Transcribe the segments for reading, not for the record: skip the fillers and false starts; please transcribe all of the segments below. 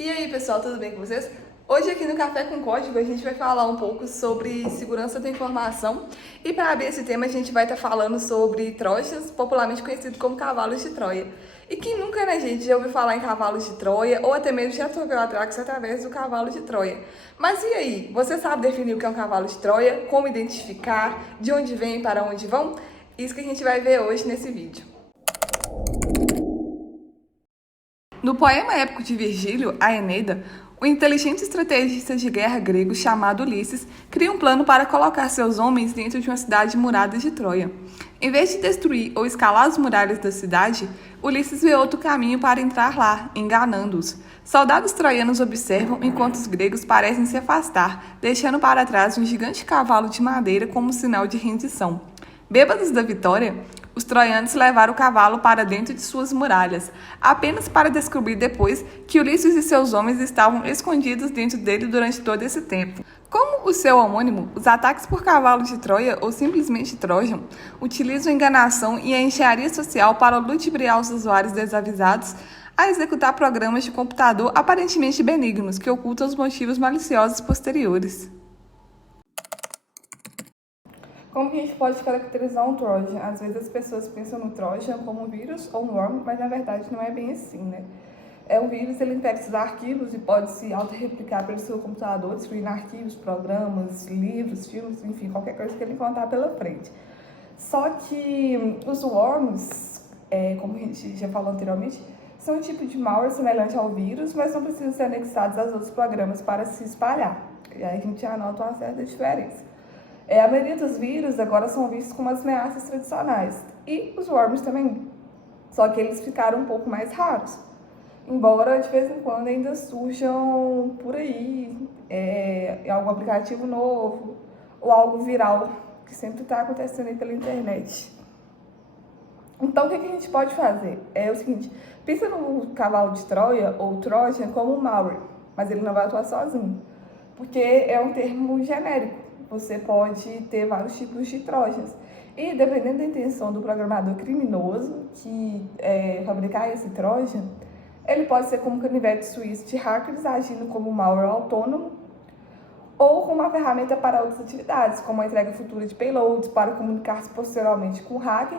E aí, pessoal, tudo bem com vocês? Hoje aqui no Café com Código a gente vai falar um pouco sobre segurança da informação e para abrir esse tema a gente vai estar falando sobre trojas, popularmente conhecido como cavalos de Troia. E quem nunca, né, gente, já ouviu falar em cavalos de Troia ou até mesmo já trocou Atrax através do cavalo de Troia. Mas e aí, você sabe definir o que é um cavalo de Troia, como identificar, de onde vem e para onde vão? Isso que a gente vai ver hoje nesse vídeo. No poema épico de Virgílio, a Eneida, o inteligente estrategista de guerra grego chamado Ulisses cria um plano para colocar seus homens dentro de uma cidade murada de Troia. Em vez de destruir ou escalar as muralhas da cidade, Ulisses vê outro caminho para entrar lá, enganando-os. Soldados troianos observam enquanto os gregos parecem se afastar, deixando para trás um gigante cavalo de madeira como sinal de rendição. Bêbados da vitória, os troianos levaram o cavalo para dentro de suas muralhas, apenas para descobrir depois que Ulisses e seus homens estavam escondidos dentro dele durante todo esse tempo. Como o seu homônimo, os ataques por cavalo de Troia, ou simplesmente Trojan, utilizam a enganação e a engenharia social para ludibriar os usuários desavisados a executar programas de computador aparentemente benignos que ocultam os motivos maliciosos posteriores. Como que a gente pode caracterizar um Trojan? Às vezes as pessoas pensam no Trojan como um vírus ou um worm, mas na verdade não é bem assim, né? É um vírus, ele infecta os arquivos e pode se auto-replicar pelo seu computador, destruindo arquivos, programas, livros, filmes, enfim, qualquer coisa que ele encontrar pela frente. Só que os worms, como a gente já falou anteriormente, são um tipo de malware semelhante ao vírus, mas não precisam ser anexados aos outros programas para se espalhar. E aí a gente anota uma certa diferença. A maioria dos vírus agora são vistos como as ameaças tradicionais, e os worms também, só que eles ficaram um pouco mais raros. Embora de vez em quando ainda surjam por aí algum aplicativo novo ou algo viral que sempre está acontecendo aí pela internet. Então o que a gente pode fazer? É o seguinte, pensa no cavalo de Troia ou Trojan como um malware, mas ele não vai atuar sozinho, porque é um termo genérico. Você pode ter vários tipos de Trojans. E dependendo da intenção do programador criminoso que fabricar esse Trojan, ele pode ser como canivete suíço de hackers agindo como malware autônomo ou como uma ferramenta para outras atividades, como a entrega futura de payloads para comunicar-se posteriormente com o hacker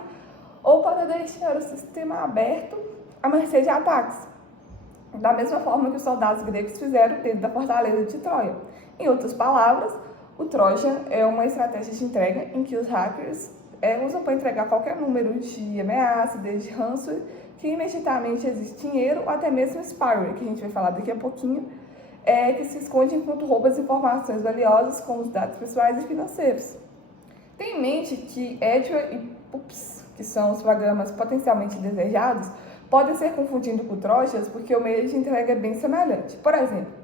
ou para deixar o sistema aberto à mercê de ataques. Da mesma forma que os soldados gregos fizeram dentro da fortaleza de Troia. Em outras palavras, o Trojan é uma estratégia de entrega em que os hackers usam para entregar qualquer número de ameaça, desde ransomware, que imediatamente existe dinheiro, ou até mesmo spyware, que a gente vai falar daqui a pouquinho, que se esconde enquanto rouba as informações valiosas, como os dados pessoais e financeiros. Tenha em mente que Adware e Pups, que são os programas potencialmente desejados, podem ser confundidos com Trojans porque o meio de entrega é bem semelhante. Por exemplo,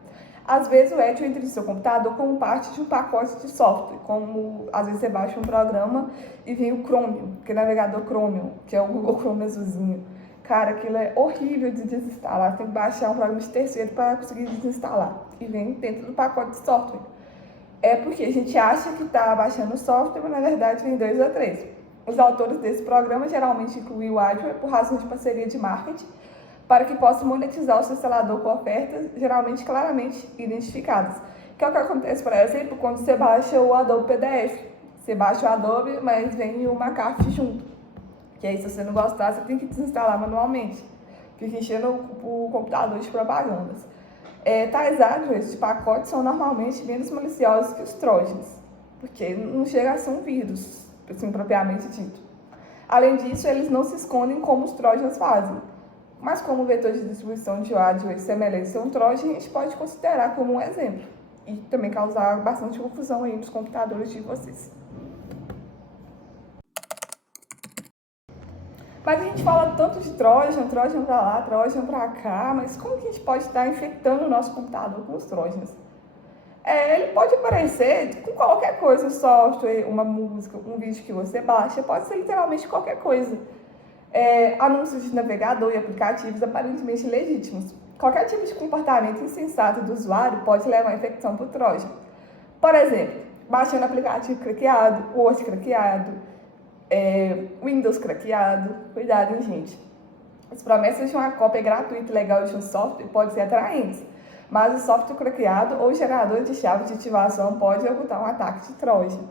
às vezes o Edge entra no seu computador como parte de um pacote de software, como às vezes você baixa um programa e vem o Chromium, que é o navegador Chromium, que é o Google Chrome azulzinho. Cara, aquilo é horrível de desinstalar, você tem que baixar um programa de terceiro para conseguir desinstalar, e vem dentro do pacote de software. É porque a gente acha que está baixando o software, mas na verdade vem 2 ou 3. Os autores desse programa geralmente incluem o Adware por razões de parceria de marketing, para que possa monetizar o seu instalador com ofertas geralmente claramente identificadas. Que é o que acontece, por exemplo, quando você baixa o Adobe PDF. Você baixa o Adobe, mas vem o McAfee junto. Que aí, se você não gostar, você tem que desinstalar manualmente. Fica enchendo o computador de propagandas. Tais adwares de pacotes são normalmente menos maliciosos que os trojans, porque não chega a ser um vírus, assim, propriamente dito. Além disso, eles não se escondem como os trojans fazem. Mas como o vetor de distribuição de adware semelhante a um Trojan, a gente pode considerar como um exemplo. E também causar bastante confusão aí nos computadores de vocês. Mas a gente fala tanto de Trojan pra lá, Trojan pra cá, mas como que a gente pode estar infectando o nosso computador com os Trojans? Ele pode aparecer com qualquer coisa, software, uma música, um vídeo que você baixa, pode ser literalmente qualquer coisa. Anúncios de navegador e aplicativos aparentemente legítimos. Qualquer tipo de comportamento insensato do usuário pode levar à infecção por Trojan. Por exemplo, baixando aplicativo craqueado, Word craqueado, Windows craqueado. Cuidado, hein, gente. As promessas de uma cópia gratuita e legal de um software podem ser atraentes, mas o software craqueado ou gerador de chave de ativação pode ocultar um ataque de Trojan.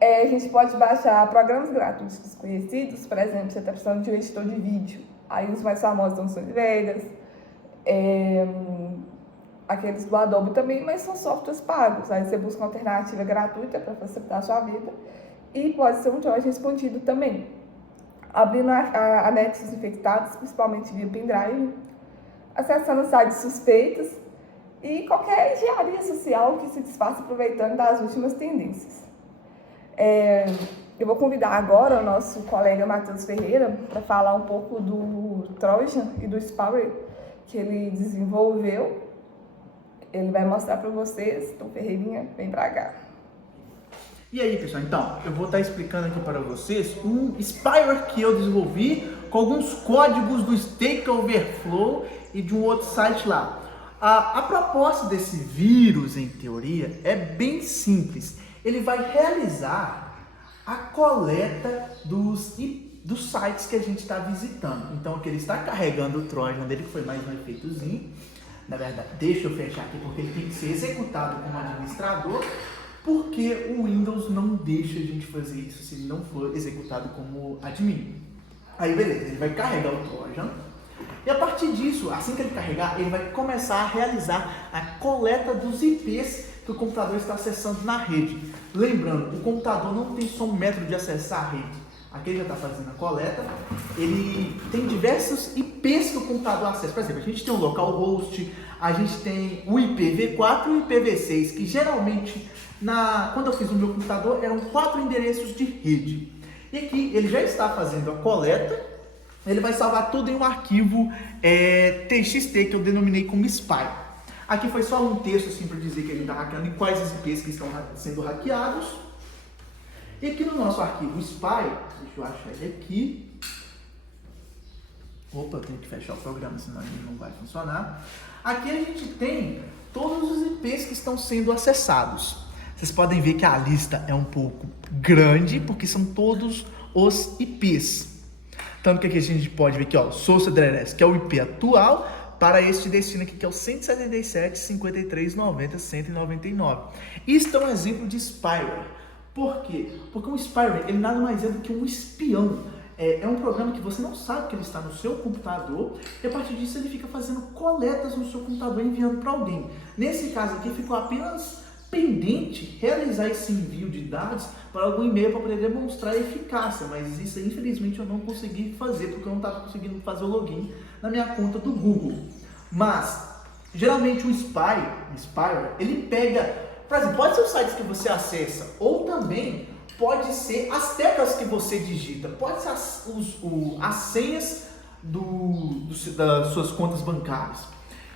A gente pode baixar programas gratuitos desconhecidos, por exemplo, você está precisando de um editor de vídeo, aí os mais famosos são Sony Vegas, aqueles do Adobe também, mas são softwares pagos, aí você busca uma alternativa gratuita para facilitar a sua vida e pode ser um Trojan escondido também. Abrindo anexos infectados, principalmente via pendrive, acessando sites suspeitos e qualquer engenharia social que se disfarce aproveitando das últimas tendências. Eu vou convidar agora o nosso colega Matheus Ferreira para falar um pouco do Trojan e do spyware que ele desenvolveu. Ele vai mostrar para vocês. Então, Ferreirinha, vem para cá. E aí, pessoal, então, eu vou estar explicando aqui para vocês um spyware que eu desenvolvi com alguns códigos do Stack Overflow e de um outro site lá. A proposta desse vírus, em teoria, é bem simples. Ele vai realizar a coleta dos sites que a gente está visitando. Então, que ele está carregando o Trojan dele, que foi mais um efeitozinho. Na verdade, deixa eu fechar aqui, porque ele tem que ser executado como administrador, porque o Windows não deixa a gente fazer isso se ele não for executado como admin. Aí, beleza, ele vai carregar o Trojan. E a partir disso, assim que ele carregar, ele vai começar a realizar a coleta dos IPs que o computador está acessando na rede. Lembrando, o computador não tem só um método de acessar a rede. Aqui ele já está fazendo a coleta. Ele tem diversos IPs que o computador acessa. Por exemplo, a gente tem o localhost, a gente tem o IPv4 e o IPv6, que geralmente, quando eu fiz o meu computador, eram 4 endereços de rede. E aqui ele já está fazendo a coleta. Ele vai salvar tudo em um arquivo TXT que eu denominei como spy. Aqui foi só um texto assim para dizer que ele está hackeando e quais os IPs que estão sendo hackeados. E aqui no nosso arquivo spy, deixa eu achar ele aqui. Opa, eu tenho que fechar o programa, senão ele não vai funcionar. Aqui a gente tem todos os IPs que estão sendo acessados. Vocês podem ver que a lista é um pouco grande, porque são todos os IPs. Tanto que aqui a gente pode ver que o source address, que é o IP atual, para este destino aqui, que é o 177.53.90.199. Isso é um exemplo de spyware. Por quê? Porque um spyware, ele nada mais é do que um espião. É um programa que você não sabe que ele está no seu computador, e a partir disso ele fica fazendo coletas no seu computador e enviando para alguém. Nesse caso aqui ficou apenas pendente realizar esse envio de dados para algum e-mail para poder demonstrar a eficácia, mas isso infelizmente eu não consegui fazer porque eu não estava conseguindo fazer o login na minha conta do Google. Mas geralmente o spyware, ele pega, por exemplo, pode ser os sites que você acessa ou também pode ser as teclas que você digita, pode ser as senhas das suas contas bancárias.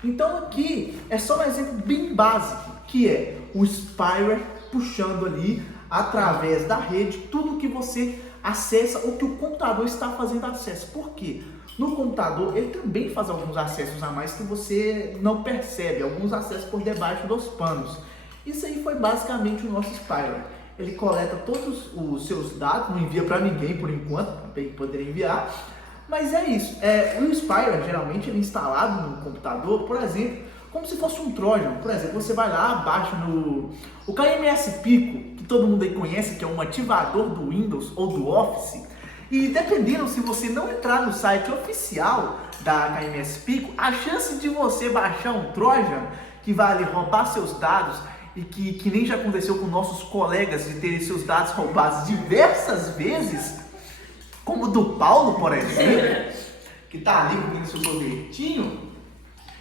Então aqui é só um exemplo bem básico, que é o spyware puxando ali através da rede tudo que você acessa ou que o computador está fazendo acesso. Por quê? No computador ele também faz alguns acessos a mais que você não percebe, alguns acessos por debaixo dos panos. Isso aí foi basicamente o nosso spyware. Ele coleta todos os seus dados, não envia para ninguém por enquanto, para poder enviar. Mas é isso. O spyware, geralmente, ele é instalado no computador, por exemplo, como se fosse um Trojan. Por exemplo, você vai lá, baixa o KMS Pico, que todo mundo aí conhece, que é um ativador do Windows ou do Office. E dependendo, se você não entrar no site oficial da KMS Pico, a chance de você baixar um Trojan, que vai ali roubar seus dados, e que nem já aconteceu com nossos colegas de terem seus dados roubados diversas vezes, como o do Paulo, por exemplo, que está ali com o seu sorvetinho,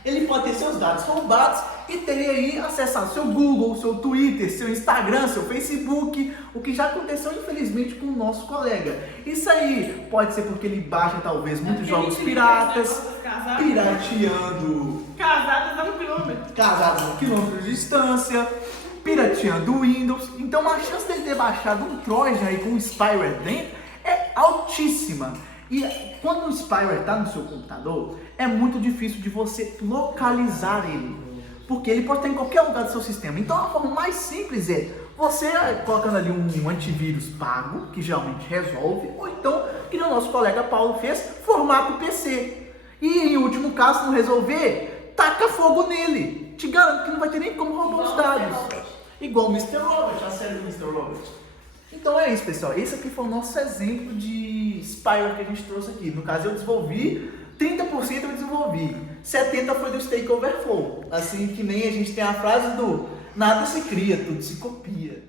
ele pode ter seus dados roubados e ter aí acessado seu Google, seu Twitter, seu Instagram, seu Facebook, o que já aconteceu infelizmente com o nosso colega. Isso aí pode ser porque ele baixa talvez muitos jogos piratas, pirateando... Casados a 1 quilômetro de distância, pirateando o Windows. Então a chance dele ter baixado um Trojan aí com um spyware dentro é altíssima. E quando o spyware está no seu computador, é muito difícil de você localizar ele, porque ele pode estar em qualquer lugar do seu sistema. Então a forma mais simples é você colocando ali um antivírus pago, que geralmente resolve, ou então, que o nosso colega Paulo fez, formata o PC. E em último caso, se não resolver, taca taca fogo nele. Te garanto que não vai ter nem como roubar os dados. Igual o Mr. Robert, a série do Mr. Robert. Então é isso, pessoal. Esse aqui foi o nosso exemplo de spyware que a gente trouxe aqui. No caso, eu desenvolvi, 30% eu desenvolvi, 70% foi do Stack Overflow. Assim que nem a gente tem a frase do nada se cria, tudo se copia.